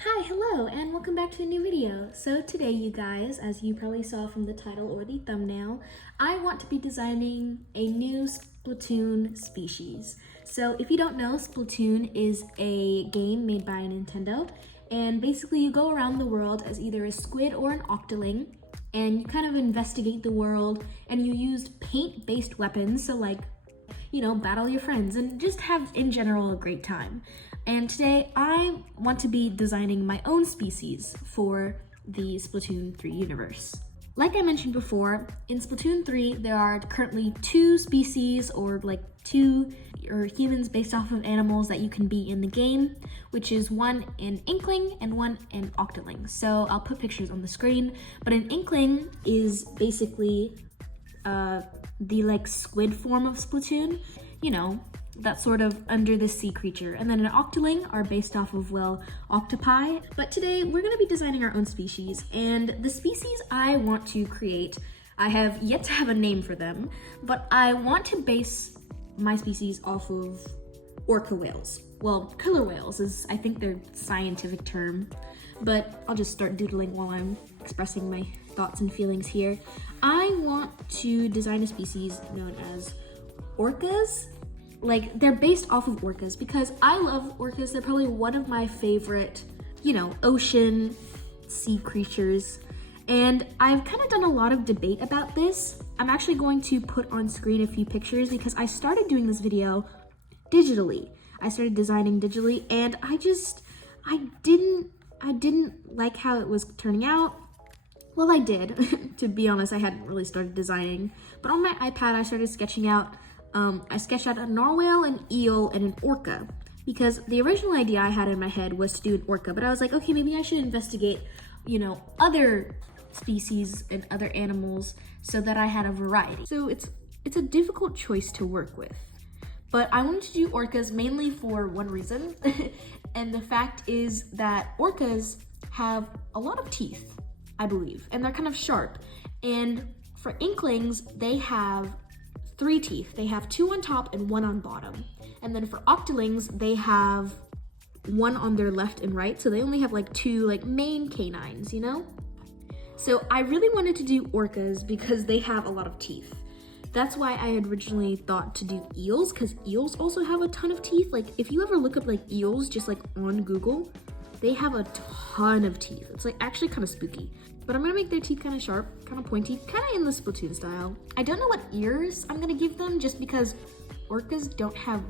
Hi, hello, and welcome back to a new video. So today, you guys, as you probably saw from the title or the thumbnail, I want to be designing a new Splatoon species. So if you don't know, Splatoon is a game made by Nintendo, and basically you go around the world as either a squid or an octoling, and you kind of investigate the world, and you use paint-based weapons, so like battle your friends and just have, in general, a great time. And today I want to be designing my own species for the Splatoon 3 universe. Like I mentioned before, in Splatoon 3, there are currently two species or humans based off of animals that you can be in the game, which is one an Inkling and one an Octoling. So I'll put pictures on the screen, but an Inkling is basically the squid form of Splatoon, that sort of under the sea creature. And then an Octoling are based off of, octopi. But today we're gonna be designing our own species, and the species I want to create, I have yet to have a name for them, but I want to base my species off of orca whales. Well, killer whales is, I think, their scientific term, but I'll just start doodling while I'm expressing my thoughts and feelings here. I want to design a species known as orcas. They're based off of orcas because I love orcas. They're probably one of my favorite, ocean sea creatures. And I've kind of done a lot of debate about this. I'm actually going to put on screen a few pictures because I started doing this video digitally. I started designing digitally, and I didn't like how it was turning out. Well, I did. To be honest, I hadn't really started designing, but on my iPad, I started sketching out. I sketched out a narwhal, an eel, and an orca, because the original idea I had in my head was to do an orca, but I was like, okay, maybe I should investigate, other species and other animals so that I had a variety. So it's a difficult choice to work with, but I wanted to do orcas mainly for one reason, and the fact is that orcas have a lot of teeth, I believe, and they're kind of sharp. And for Inklings, they have 3 teeth. They have 2 on top and 1 on bottom. And then for Octolings, they have 1 on their left and right, so they only have 2 main canines, So I really wanted to do orcas because they have a lot of teeth. That's why I had originally thought to do eels, because eels also have a ton of teeth. If you ever look up eels just on Google, they have a ton of teeth. It's actually kind of spooky. But I'm gonna make their teeth kind of sharp, kind of pointy, kind of in the Splatoon style. I don't know what ears I'm gonna give them just because orcas don't have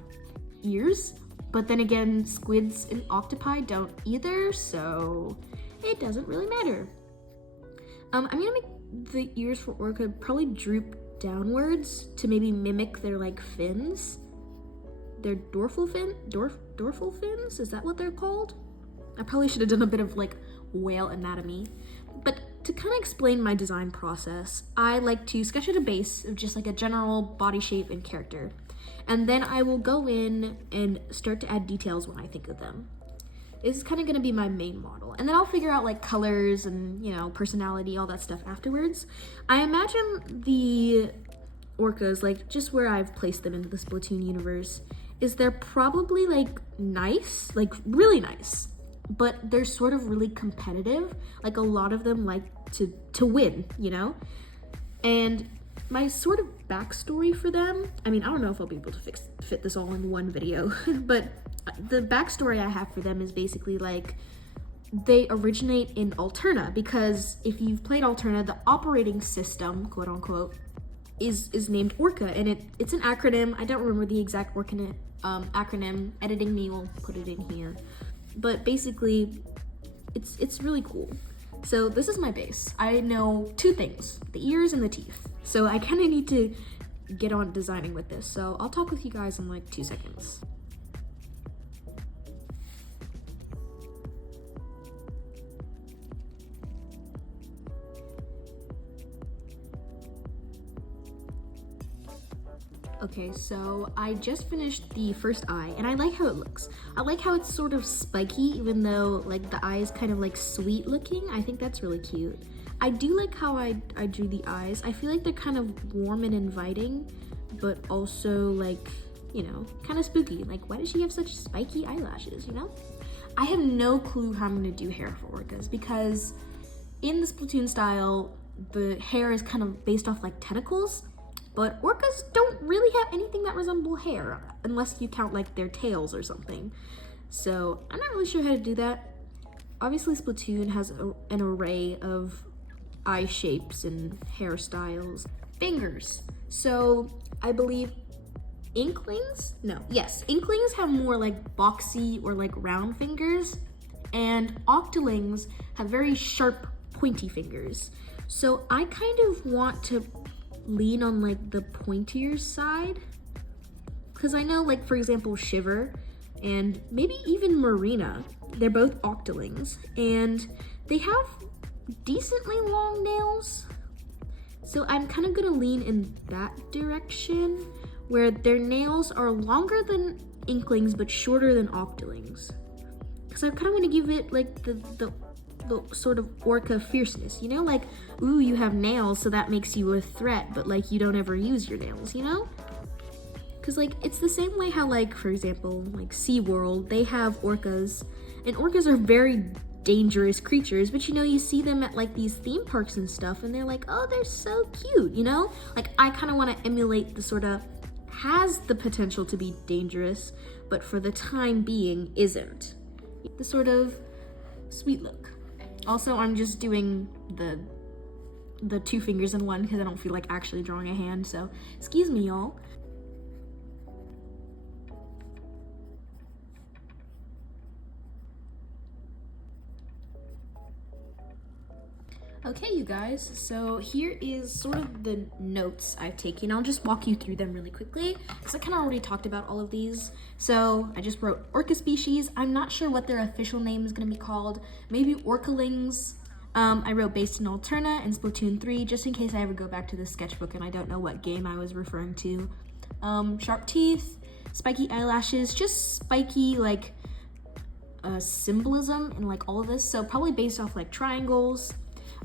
ears. But then again, squids and octopi don't either, so it doesn't really matter. I'm gonna make the ears for orca probably droop downwards to maybe mimic their fins. Their dorsal fins, is that what they're called? I probably should have done a bit of whale anatomy. But to kind of explain my design process, I like to sketch out a base of just a general body shape and character. And then I will go in and start to add details when I think of them. This is kind of gonna be my main model. And then I'll figure out colors and, personality, all that stuff afterwards. I imagine the orcas, just where I've placed them into the Splatoon universe, is they're probably nice, really nice. But they're sort of really competitive. A lot of them like to win, And my sort of backstory for them, I don't know if I'll be able to fit this all in one video, but the backstory I have for them is basically they originate in Alterna, because if you've played Alterna, the operating system, quote unquote, is named Orca, and it's an acronym. I don't remember the exact acronym. Editing me will put it in here. But basically, it's really cool. So this is my base. I know 2 things, the ears and the teeth. So I kind of need to get on designing with this. So I'll talk with you guys in 2 seconds. Okay, so I just finished the first eye, and I like how it looks. I like how it's sort of spiky, even though the eye is kind of sweet looking. I think that's really cute. I do like how I drew the eyes. I feel they're kind of warm and inviting, but also you know, kind of spooky. Like, why does she have such spiky eyelashes, you know? I have no clue how I'm gonna do hair for orcas because in the Splatoon style, the hair is kind of based off like tentacles, but orcas don't really have anything that resemble hair unless you count like their tails or something. So I'm not really sure how to do that. Obviously Splatoon has an array of eye shapes and hairstyles. Fingers. So I believe Inklings have more like boxy or like round fingers, and Octolings have very sharp, pointy fingers. So I kind of want to lean on like the pointier side, because I know like, for example, Shiver and maybe even Marina, they're both Octolings, and they have decently long nails. So I'm kind of gonna lean in that direction, where their nails are longer than Inklings but shorter than Octolings. Because I kind of want to give it like the sort of orca fierceness, you know? Like, ooh, you have nails, so that makes you a threat, but like you don't ever use your nails, you know? Because like, it's the same way how like, for example, like SeaWorld, they have orcas, and orcas are very dangerous creatures, but you know, you see them at like these theme parks and stuff, and they're like, oh, they're so cute, you know? Like, I kind of want to emulate the sort of, has the potential to be dangerous, but for the time being isn't. The sort of sweet look. Also, I'm just doing the two fingers in one because I don't feel like actually drawing a hand, so excuse me, y'all. Okay, you guys, so here is sort of the notes I've taken. I'll just walk you through them really quickly because I kind of already talked about all of these. So I just wrote orca species. I'm not sure what their official name is going to be called. Maybe orcalings. I wrote based in Alterna and Splatoon 3 just in case I ever go back to the sketchbook and I don't know what game I was referring to. Sharp teeth, spiky eyelashes, just spiky like symbolism in like all of this. So probably based off like triangles.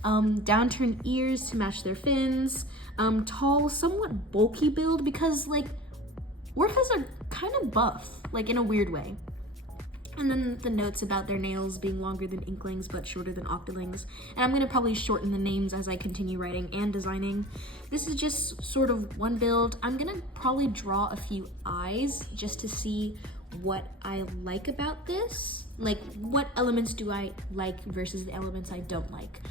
Downturned ears to match their fins, tall, somewhat bulky build because like orcas are kind of buff, like in a weird way. And then the notes about their nails being longer than Inklings but shorter than Octolings. And I'm gonna probably shorten the names as I continue writing and designing. This is just sort of one build. I'm gonna probably draw a few eyes just to see what I like about this. Like, what elements do I like versus the elements I don't like.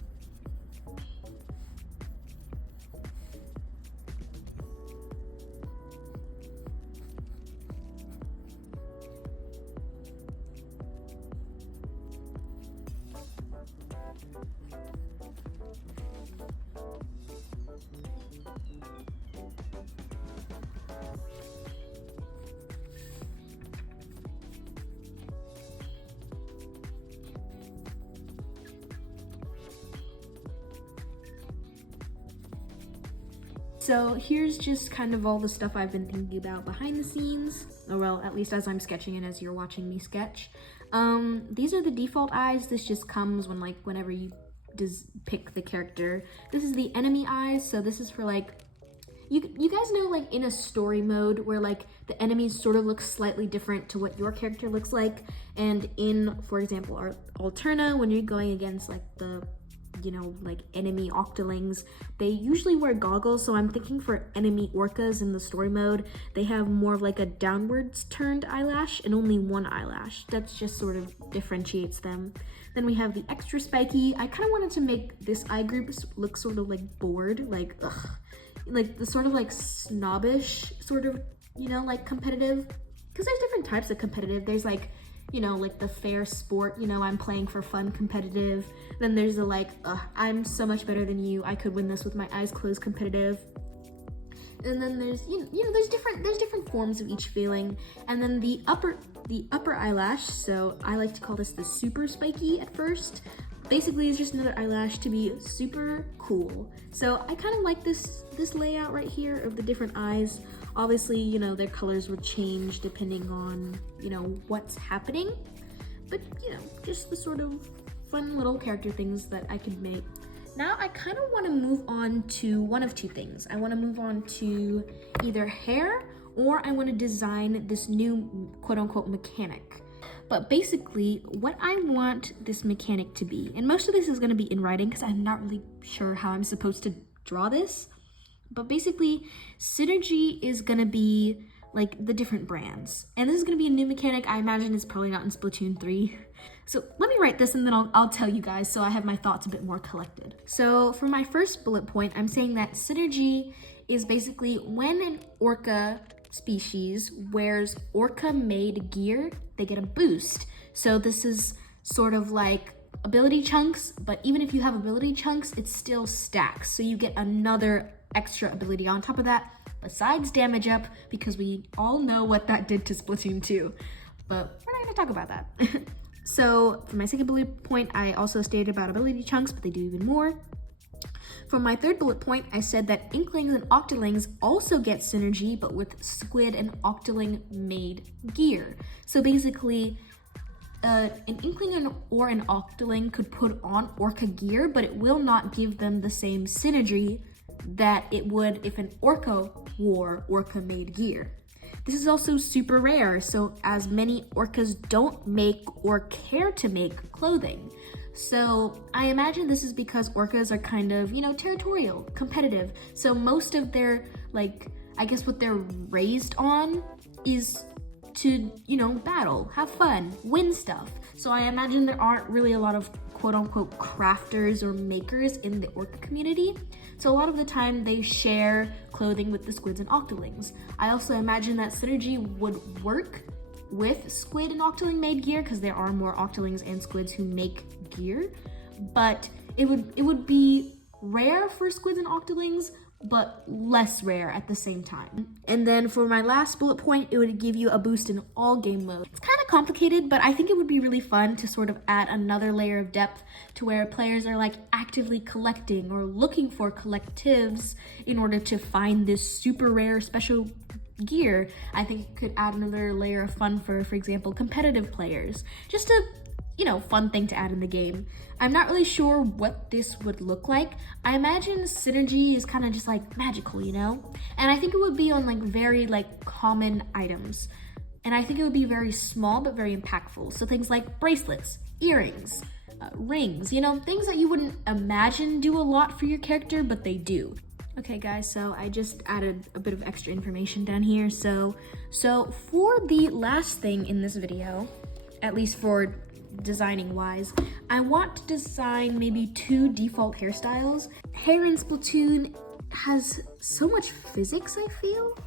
So here's just kind of all the stuff I've been thinking about behind the scenes, or well, at least as I'm sketching and as you're watching me sketch. These are the default eyes. This just comes when like whenever you pick the character. This is the enemy eyes, so this is for like, you guys know like in a story mode where like the enemies sort of look slightly different to what your character looks like, and in, for example, our Alterna, when you're going against like the, you know, like enemy Octolings, they usually wear goggles. So I'm thinking for enemy orcas in the story mode, they have more of like a downwards turned eyelash and only one eyelash. That's just sort of differentiates them. Then we have the extra spiky. I kind of wanted to make this eye group look sort of like bored, like ugh, like the sort of like snobbish sort of, you know, like competitive, because there's different types of competitive. There's like, you know, like the fair sport, you know, I'm playing for fun competitive. Then there's the like, I'm so much better than you, I could win this with my eyes closed competitive. And then there's, you know, there's different forms of each feeling. And then the upper eyelash, so I like to call this the super spiky at first. Basically, it's just another eyelash to be super cool. So I kind of like this layout right here of the different eyes. Obviously, you know, their colors would change depending on, you know, what's happening. But, you know, just the sort of fun little character things that I could make. Now I kind of want to move on to one of two things. I want to move on to either hair or I want to design this new quote-unquote mechanic. But basically, what I want this mechanic to be, and most of this is going to be in writing because I'm not really sure how I'm supposed to draw this, but basically, Synergy is going to be like the different brands. And this is going to be a new mechanic. I imagine it's probably not in Splatoon 3. So let me write this and then I'll tell you guys so I have my thoughts a bit more collected. So for my first bullet point, I'm saying that Synergy is basically when an orca species wears orca-made gear, they get a boost. So this is sort of like ability chunks, but even if you have ability chunks, it still stacks. So you get another extra ability on top of that, besides damage up, because we all know what that did to Splatoon 2. But we're not gonna talk about that. So for my second bullet point, I also stated about ability chunks, but they do even more. For my third bullet point, I said that Inklings and Octolings also get Synergy, but with Squid and Octoling made gear. So basically, an Inkling or an Octoling could put on Orca gear, but it will not give them the same synergy that it would if an Orca wore Orca made gear. This is also super rare, so as many orcas don't make or care to make clothing. So I imagine this is because orcas are kind of, territorial, competitive. So most of their, I guess what they're raised on is to, battle, have fun, win stuff. So I imagine there aren't really a lot of quote unquote crafters or makers in the orca community. So a lot of the time they share clothing with the Squids and Octolings. I also imagine that Synergy would work with Squid and Octoling made gear because there are more Octolings and Squids who make gear, but it would be rare for Squids and Octolings, but less rare at the same time. And then for my last bullet point, it would give you a boost in all game modes. It's kind of complicated, but I think it would be really fun to sort of add another layer of depth to where players are actively collecting or looking for collectives in order to find this super rare special gear. I think it could add another layer of fun for example, competitive players. Just a fun thing to add in the game. I'm not really sure what this would look like. I imagine Synergy is kind of just magical, And I think it would be on very common items. And I think it would be very small but very impactful. So things like bracelets, earrings, rings, things that you wouldn't imagine do a lot for your character, but they do. Okay guys, so I just added a bit of extra information down here. So for the last thing in this video, at least for designing wise, I want to design maybe 2 default hairstyles. Hair in Splatoon has so much physics, I feel.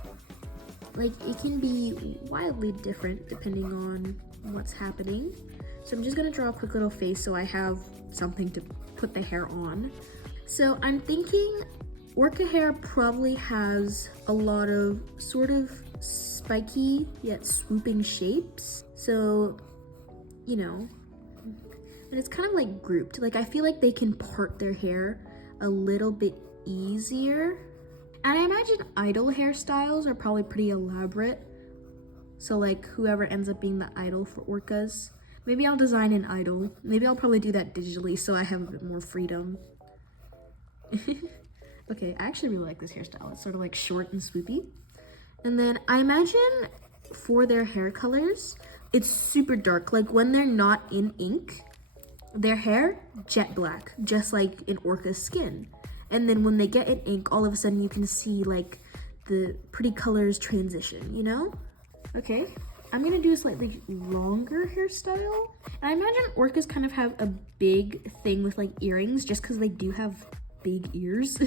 It can be wildly different depending on what's happening. So I'm just gonna draw a quick little face so I have something to put the hair on. So I'm thinking orca hair probably has a lot of sort of spiky yet swooping shapes. So, and it's kind of grouped. I feel like they can part their hair a little bit easier. And I imagine idol hairstyles are probably pretty elaborate. So whoever ends up being the idol for orcas. Maybe I'll design an idol. Maybe I'll probably do that digitally so I have a bit more freedom. Okay, I actually really like this hairstyle. It's sort of short and swoopy. And then I imagine for their hair colors, it's super dark. When they're not in ink, their hair, jet black, just like an orca's skin. And then when they get in ink, all of a sudden you can see the pretty colors transition, Okay, I'm gonna do a slightly longer hairstyle. And I imagine orcas kind of have a big thing with earrings just because they do have big ears.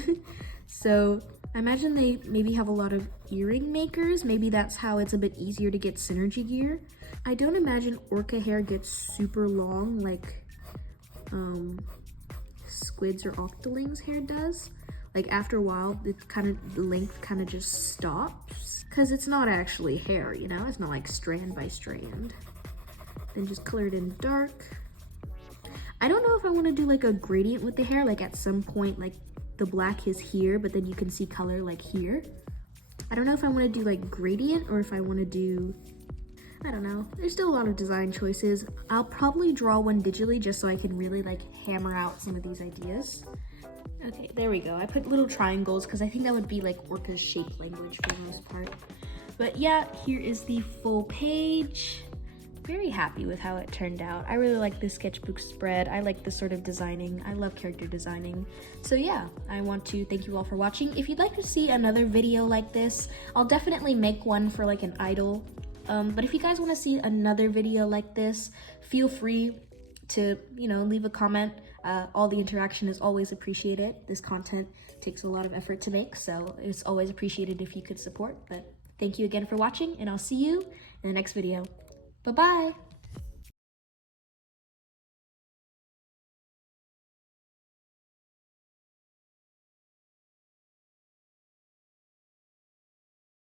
So I imagine they maybe have a lot of earring makers. Maybe that's how it's a bit easier to get Synergy gear. I don't imagine orca hair gets super long Squids or Octolings hair does. After a while, the length kind of just stops because it's not actually hair, It's not strand by strand. Then just color it in dark. I don't know if I want to do a gradient with the hair, at some point the black is here, but then you can see color here. I don't know if I want to do gradient or if I want to do, I don't know. There's still a lot of design choices. I'll probably draw one digitally just so I can really hammer out some of these ideas. Okay, there we go. I put little triangles because I think that would be Orca's shape language for the most part. But yeah, here is the full page. Very happy with how it turned out. I really like this sketchbook spread. I like this sort of designing. I love character designing. So yeah, I want to thank you all for watching. If you'd like to see another video like this, I'll definitely make one for like an idol. But if you guys want to see another video like this, feel free to, leave a comment. All the interaction is always appreciated. This content takes a lot of effort to make, so it's always appreciated if you could support. But thank you again for watching, and I'll see you in the next video. Bye-bye.